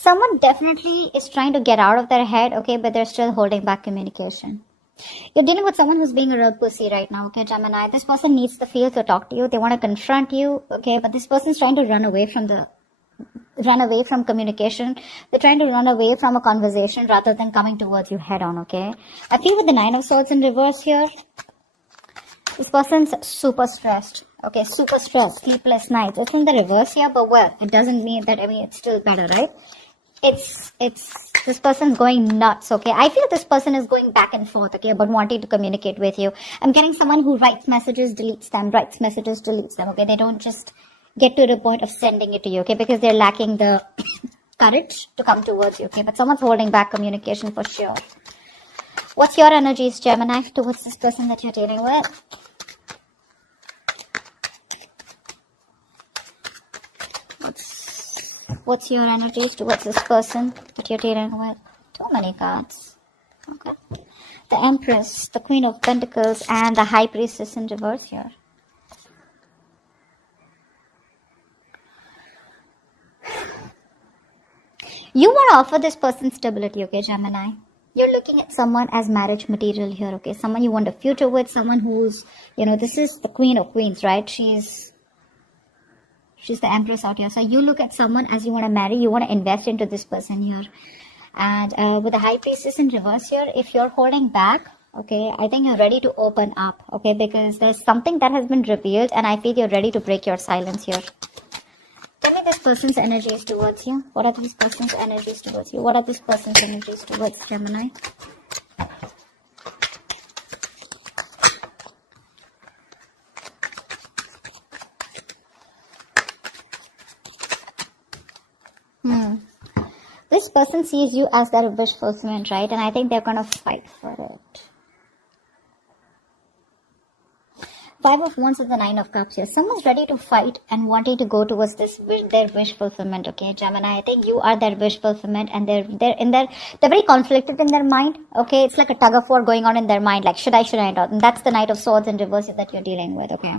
Someone definitely is trying to get out of their head, okay, but they're still holding back communication. You're dealing with someone who's being a real pussy right now, okay, Gemini. This person needs the feel to talk to you. They want to confront you, okay, but this person's trying to run away from communication. They're trying to run away from a conversation rather than coming towards you head on, okay? I feel with the 9 of Swords in reverse here, this person's super stressed, okay? Super stressed, sleepless nights. It's in the reverse here, but well, it doesn't mean that, it's still better, right? It's this person's going nuts, okay? I feel this person is going back and forth, okay, about wanting to communicate with you. I'm getting someone who writes messages, deletes them, writes messages, deletes them, okay? They don't just get to the point of sending it to you, okay, because they're lacking the courage to come towards you, okay? But someone's holding back communication for sure. What's your energies, Gemini, towards this person that you're dealing with? What's your energies towards this person that you're dealing with? Too many cards. Okay. The Empress, the Queen of Pentacles, and the High Priestess in reverse here. You want to offer this person stability, okay, Gemini? You're looking at someone as marriage material here, okay? Someone you want a future with, someone who's, this is the Queen of Queens, right? She's the Empress out here. So you look at someone as you want to marry, you want to invest into this person here. And with the High Priestess in reverse here, if you're holding back, okay, I think you're ready to open up, okay, because there's something that has been revealed and I feel you're ready to break your silence here. Tell me this person's energies towards you. What are this person's energies towards you? What are this person's energies towards Gemini? This person sees you as their wish fulfillment, right? And I think they're going to fight for it. 5 of Wands with the 9 of Cups here. Someone's ready to fight and wanting to go towards their wish fulfillment, okay, Gemini? I think you are their wish fulfillment and they're very conflicted in their mind, okay? It's like a tug of war going on in their mind, like should I not? And that's the Knight of Swords in reverse that you're dealing with, okay?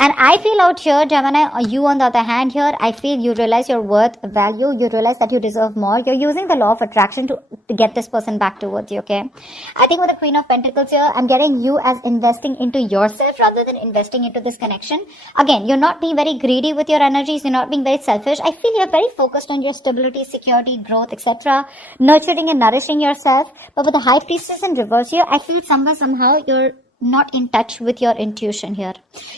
And I feel out here, Gemini, you on the other hand here, I feel you realize your worth, value, you realize that you deserve more. You're using the law of attraction to get this person back towards you, okay? I think with the Queen of Pentacles here, I'm getting you as investing into yourself rather than investing into this connection. Again, you're not being very greedy with your energies. You're not being very selfish. I feel you're very focused on your stability, security, growth, etc. Nurturing and nourishing yourself. But with the High Priestess in reverse here, I feel somehow you're not in touch with your intuition here.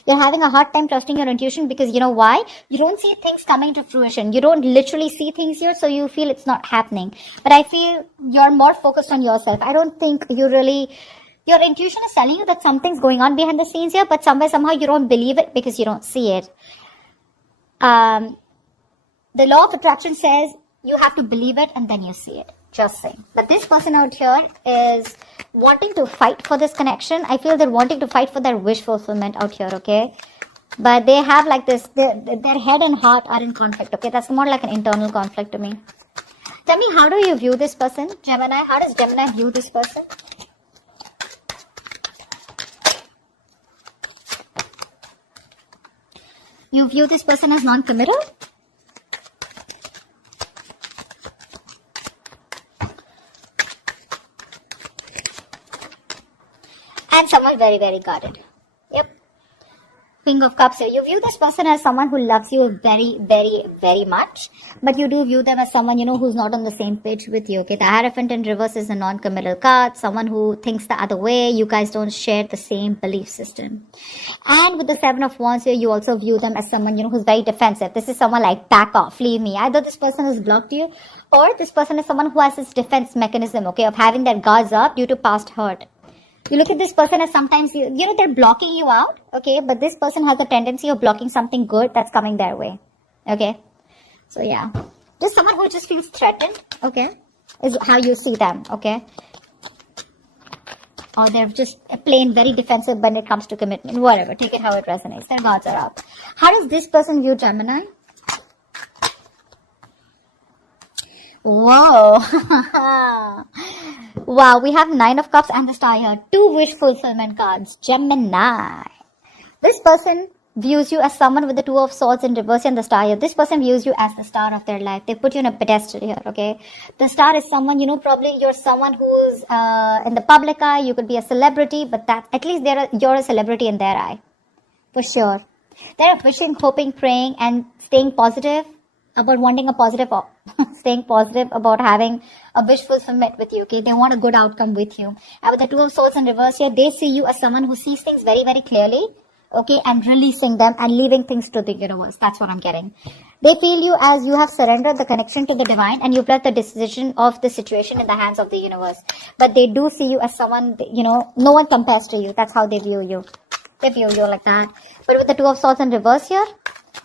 You're having a hard time trusting your intuition because you know why? You don't see things coming to fruition. You don't literally see things here, so you feel it's not happening. But I feel you're more focused on yourself. I don't think your intuition is telling you that something's going on behind the scenes here, but somehow you don't believe it because you don't see it. The law of attraction says you have to believe it and then you see it. Just saying. But this person out here is wanting to fight for this connection. I feel they're wanting to fight for their wish fulfillment out here, okay? But they have like this, their head and heart are in conflict, okay? That's more like an internal conflict to me. Tell me, how do you view this person, Gemini? How does Gemini view this person? You view this person as non-committal? And someone very, very guarded. Yep. King of Cups here. You view this person as someone who loves you very, very, very much. But you do view them as someone, who's not on the same page with you. Okay. The Hierophant in reverse is a non-committal card. Someone who thinks the other way. You guys don't share the same belief system. And with the 7 of Wands here, you also view them as someone, who's very defensive. This is someone like, back off, leave me. Either this person has blocked you or this person is someone who has this defense mechanism, okay, of having their guards up due to past hurt. You look at this person as sometimes, they're blocking you out, okay? But this person has a tendency of blocking something good that's coming their way, okay? So, yeah. Just someone who just feels threatened, okay? Is how you see them, okay? Or they're just plain very defensive when it comes to commitment. Whatever. Take it how it resonates. Their guards are up. How does this person view Gemini? Whoa. Wow, we have 9 of Cups and the Star here. 2 wish fulfillment cards. Gemini. This person views you as someone with the Two of Swords in reverse and the Star here. This person views you as the star of their life. They put you on a pedestal here, okay? The star is someone, you know, probably you're someone who's in the public eye. You could be a celebrity, but that at least you're a celebrity in their eye, for sure. They're wishing, hoping, praying, and staying positive about wanting a positive, staying positive about having a wish fulfillment with you, okay? They want a good outcome with you. And with the Two of Swords in reverse here, they see you as someone who sees things very, very clearly, okay, and releasing them and leaving things to the universe. That's what I'm getting. They feel you as you have surrendered the connection to the divine and you've left the decision of the situation in the hands of the universe. But they do see you as someone, you know, no one compares to you. That's how they view you. They view you like that. But with the Two of Swords in reverse here,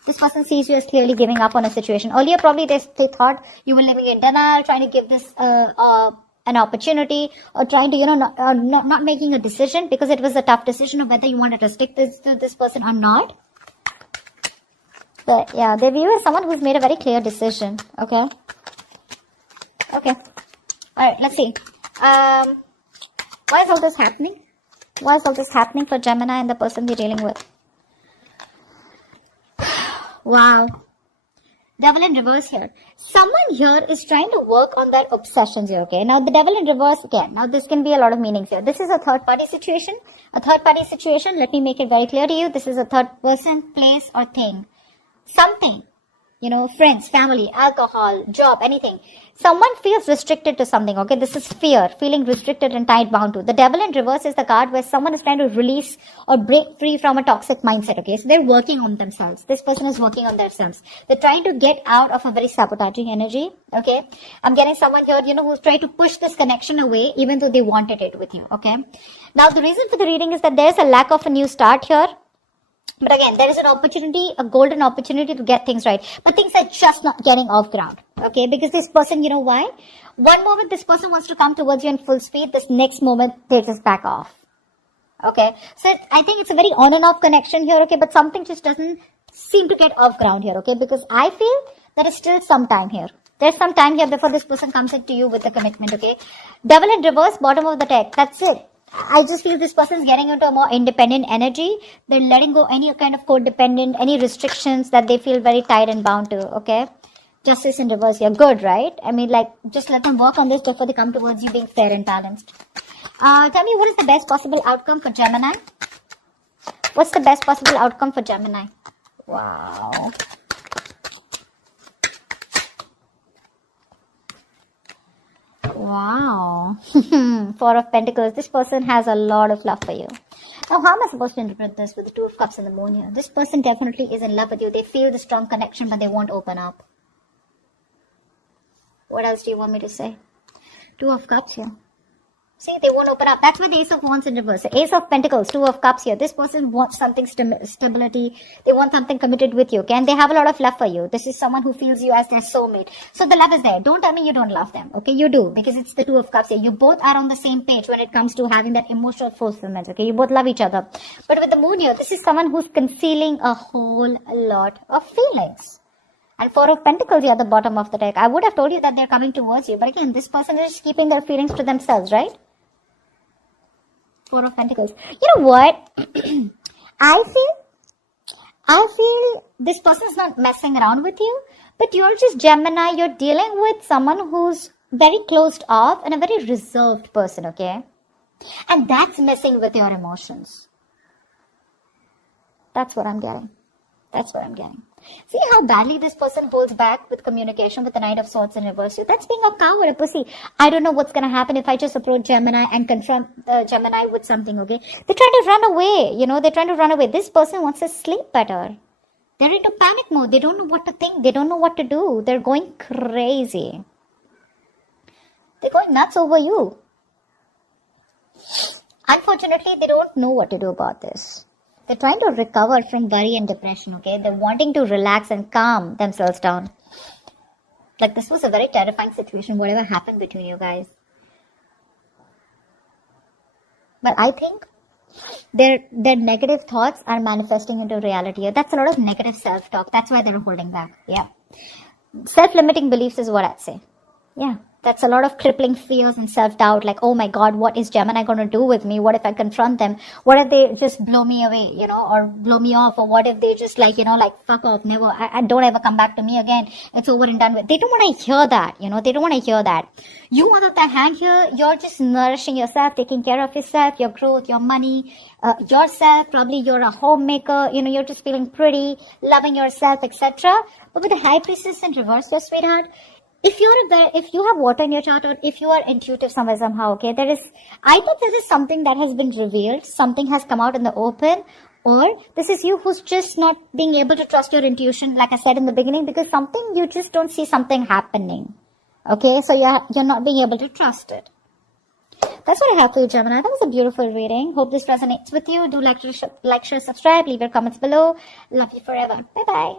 this person sees you as clearly giving up on a situation. Earlier, probably they thought you were living in denial, trying to give this an opportunity, or trying to, you know, not making a decision because it was a tough decision of whether you wanted to stick to this person or not. But yeah, they view you as someone who's made a very clear decision. Okay. Okay. All right. Let's see. Why is all this happening? Why is all this happening for Gemini and the person we're dealing with? Wow. Devil in reverse here. Someone here is trying to work on their obsessions here, okay? Now, the devil in reverse again. Now, this can be a lot of meanings here. This is a third party situation. A third party situation, let me make it very clear to you. This is a third person, place, or thing. Something. You know, friends, family, alcohol, job, anything. Someone feels restricted to something, okay? This is fear, feeling restricted and tied bound to. The devil in reverse is the card where someone is trying to release or break free from a toxic mindset, okay? So they're working on themselves. This person is working on themselves. They're trying to get out of a very sabotaging energy, okay? I'm getting someone here, you know, who's trying to push this connection away even though they wanted it with you, okay? Now, the reason for the reading is that there's a lack of a new start here. But again, there is an opportunity, a golden opportunity to get things right. But things are just not getting off ground. Okay, because this person, you know why? One moment this person wants to come towards you in full speed. This next moment, they just back off. Okay, so I think it's a very on and off connection here. Okay, but something just doesn't seem to get off ground here. Okay, because I feel there is still some time here. There's some time here before this person comes into you with the commitment. Okay, devil in reverse, bottom of the deck. That's it. I just feel this person is getting into a more independent energy. They're letting go any kind of codependent, any restrictions that they feel very tied and bound to, okay? Justice in reverse here. Good, right? I mean, like, just let them work on this before they come towards you being fair and balanced. Tell me, what is the best possible outcome for Gemini? What's the best possible outcome for Gemini? Wow. Wow. Four of Pentacles. This person has a lot of love for you. Now, how am I supposed to interpret this with the Two of Cups and the Moon here? This person definitely is in love with you. They feel the strong connection, but they won't open up. What else do you want me to say? Two of Cups here. See, they won't open up. That's why the Ace of Wands in reverse. The Ace of Pentacles, Two of Cups here. This person wants something stability. They want something committed with you. Okay? And they have a lot of love for you. This is someone who feels you as their soulmate. So the love is there. Don't tell me you don't love them. Okay, you do. Because it's the Two of Cups here. You both are on the same page when it comes to having that emotional fulfillment. Okay, you both love each other. But with the Moon here, this is someone who's concealing a whole lot of feelings. And Four of Pentacles here at the bottom of the deck. I would have told you that they're coming towards you. But again, this person is keeping their feelings to themselves, right? Four of Pentacles. You know what? I feel this person's not messing around with you, but you're just Gemini. You're dealing with someone who's very closed off and a very reserved person, okay? And that's messing with your emotions. That's what I'm getting. That's what I'm getting. See how badly this person holds back with communication with the Knight of Swords in reverse. That's being a coward, a pussy. I don't know what's going to happen if I just approach Gemini and confront Gemini with something, okay? They're trying to run away, you know, they're trying to run away. This person wants to sleep better. They're into panic mode. They don't know what to think. They don't know what to do. They're going crazy. They're going nuts over you. Unfortunately, they don't know what to do about this. They're trying to recover from worry and depression, okay? They're wanting to relax and calm themselves down. Like, this was a very terrifying situation, whatever happened between you guys. But I think their negative thoughts are manifesting into reality. That's a lot of negative self-talk. That's why they're holding back. Yeah. Self-limiting beliefs is what I'd say. Yeah. That's a lot of crippling fears and self-doubt, like, oh my God, what is Gemini going to do with me? What if I confront them? What if they just blow me away, or blow me off? Or what if they just like, fuck off, never, I don't ever come back to me again. It's over and done with. They don't want to hear that, they don't want to hear that. You, on the other hand, here, you're just nourishing yourself, taking care of yourself, your growth, your money, yourself. Probably you're a homemaker, you're just feeling pretty, loving yourself, etc. But with the High Priestess in reverse, your sweetheart, if you have water in your chart, or if you are intuitive somehow, okay, I think there is something that has been revealed, something has come out in the open, or this is you who's just not being able to trust your intuition, like I said in the beginning, because you just don't see something happening, okay, so you're not being able to trust it. That's what I have for you, Gemini. That was a beautiful reading. Hope this resonates with you. Do like, share, subscribe, leave your comments below. Love you forever. Bye-bye.